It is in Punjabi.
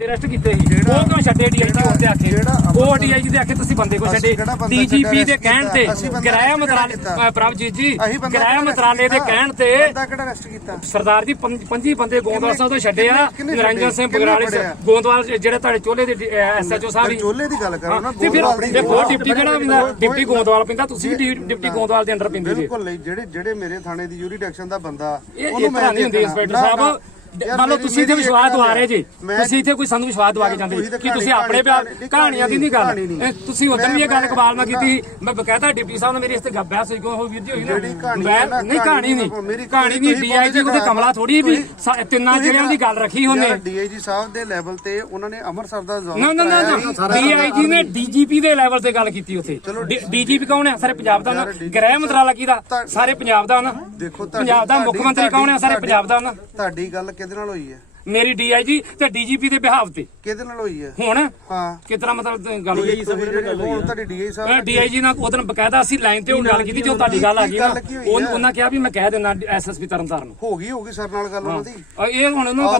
ਤੇ ਰੈਸਟ ਕੀਤੇ ਸੀ। ਉਹ ਕਿਉਂ ਛੱਡੇ ਡੀਆਈਜੀ ਉੱਤੇ ਆਖੇ ਜਿਹੜਾ ਉਹ ਡੀਆਈਜੀ ਦੇ ਆਖੇ ਤੁਸੀਂ ਬੰਦੇ ਕੋ ਛੱਡੇ। ਡੀਜੀਪੀ ਦੇ ਕਹਿਣ ਤੇ ਕਿਰਾਇਆ ਮੰਤਰਾਲੇ ਪ੍ਰਭਜੀਤ ਜੀ ਕਿਰਾਇਆ ਮੰਤਰਾਲੇ ਦੇ ਕਹਿਣ? ਤੇ ਸਰਦਾਰ ਜੀ 25 ਬੰਦੇ ਗੋਂਦਵਾਲ ਸਾਹਿਬ ਤੋਂ ਛੱਡੇ ਆ। ਨਿਰੰਜਨ ਸਿੰਘ ਬਗਰਾਲੇ? ਗੋਂਦਵਾਲ ਜਿਹੜੇ ਤੁਹਾਡੇ ਚੋਲੇ ਦੇ ਐਸਐਚਓ ਸਾਹਿਬ ਹੀ ਚੋਲੇ ਦੀ ਗੱਲ ਕਰੋ ਨਾ ਤੇ ਫਿਰ ਦੀ ਦੇਖੋ। ਡਿਪਟੀ ਕਿਹੜਾ ਪੈਂਦਾ? ਡਿਪਟੀ ਗੋਂਦਵਾਲ ਪੈਂਦਾ? ਤੁਸੀਂ ਵੀ ਡਿਪਟੀ ਗੋਂਦਵਾਲ ਦੇ ਅੰਡਰ ਪੈਂਦੇ ਜੀ। ਬਿਲਕੁਲ ਨਹੀਂ ਜਿਹੜੇ ਜਿਹੜੇ ਮੇਰੇ ਥਾਣੇ ਦੀ ਯੂਰੀਡਿਕਸ਼ਨ ਦਾ ਬੰਦਾ ਇਹ ਤਰ੍ਹਾਂ ਨਹੀਂ ਹੁੰਦੀ ਇੰਸਪੈਕਟਰ ਸਾਹਿਬ। ਯਾਰ ਮੰਨ ਲਓ ਤੁਸੀਂ ਇੱਥੇ ਵਿਸ਼ਵਾਸ ਦਵਾ ਰਹੇ ਜੀ। ਤੁਸੀਂ ਇੱਥੇ ਕੋਈ ਸਾਨੂੰ ਵਿਸ਼ਵਾਸ ਦਵਾ ਕੇ ਜਾਂਦੇ ਕਿ ਤੁਸੀਂ ਆਪਣੇ ਪਿਆਰ ਕਹਾਣੀ- ਕਹਾਣੀਆਂ ਦੀ ਨਹੀਂ ਗੱਲ। ਤੁਸੀਂ ਉਦੋਂ ਵੀ ਇਹ ਗੱਲ ਕਬਾਲ ਨਾ ਕੀਤੀ। ਮੈਂ ਬਕਾਇਦਾ ਡਿਪਟੀ ਸਾਹਿਬ ਨੇ ਮੇਰੀ ਇਸ ਤੇ ਬਹਿਸ ਹੋਈ ਵੀਰ ਜੀ ਹੋਈ ਨਾ? ਮੈਂ- ਨਹੀਂ ਕਹਾਣੀ ਨਹੀਂ। ਮੇਰੀ- ਕਹਾਣੀ ਨਹੀਂ ਡੀਆਈਜੀ ਉਹਦੇ ਕਮਲਾ ਥੋੜੀ ਵੀ ਤਿੰਨਾਂ ਜਿਹੜਿਆਂ ਦੀ ਗੱਲ ਰੱਖੀ ਉਹਨੇ ਡੀਆਈਜੀ ਸਾਹਿਬ ਦੇ ਲੈਵਲ ਤੇ ਉਹਨਾਂ ਨੇ ਅੰਮ੍ਰਿਤਸਰ ਦਾ ਜ਼ੋਨ ਨਾ ਨਾ ਨਾ ਡੀਆਈਜੀ ਨੇ ਡੀਜੀਪੀ ਦੇ ਲੈਵਲ ਤੇ ਗੱਲ ਕੀਤੀ ਉੱਥੇ। ਡੀਜੀਪੀ ਕੌਣ ਹੈ ਸਾਰੇ ਪੰਜਾਬ ਦਾ ਨਾ। ਗ੍ਰਹਿ ਮੰਤਰਾਲਾ ਕਿਹਦਾ ਸਾਰੇ ਪੰਜਾਬ ਦਾ ਨਾ। ਦੇਖੋ ਪੰਜਾਬ ਦਾ ਮੁੱਖ ਮੰਤਰੀ ਕੌਣ ਹੈ ਸਾਰੇ ਪੰਜਾਬ ਦਾ ਨਾ। ਤੁਹਾਡੀ ਗੱਲ ਕਿਹਦੇ ਨਾਲ ਹੋਈ ਹੈ ਮੇਰੀ ਡੀਆਈਜੀ ਤੇ ਡੀਜੀਪੀ ਦੇ ਬਿਹਾਵ ਤੇ। ਕਿਹਦੇ ਨਾਲ ਹੋਈ ਹੈ ਹੁਣ ਹਾਂ। ਕਿਤਨਾ ਮਤਲਬ ਗੱਲ ਹੋਈ? ਹੁਣ ਤੁਹਾਡੀ ਡੀਆਈ ਸਾਹਿਬ ਡੀਆਈਜੀ ਨਾਲ ਉਹਦਨ ਬਕਾਇਦਾ ਅਸੀਂ ਲਾਈਨ ਤੇ ਉਹ ਗੱਲ ਕੀਤੀ ਜੋ ਤੁਹਾਡੀ ਗੱਲ ਆ ਗਈ ਨਾ? ਉਹਨਾਂ ਕਿਹਾ ਵੀ ਮੈਂ ਕਹਿ ਦਿੰਦਾ ਐਸਐਸਪੀ ਤਰਨਤਾਰਨ ਨੂੰ। ਹੋ ਗਈ ਹੋ ਗਈ ਸਰ ਨਾਲ ਗੱਲ ਉਹਨਾਂ ਦੀ? ਇਹ ਹੁਣ ਉਹਨੂੰ ਪਤਾ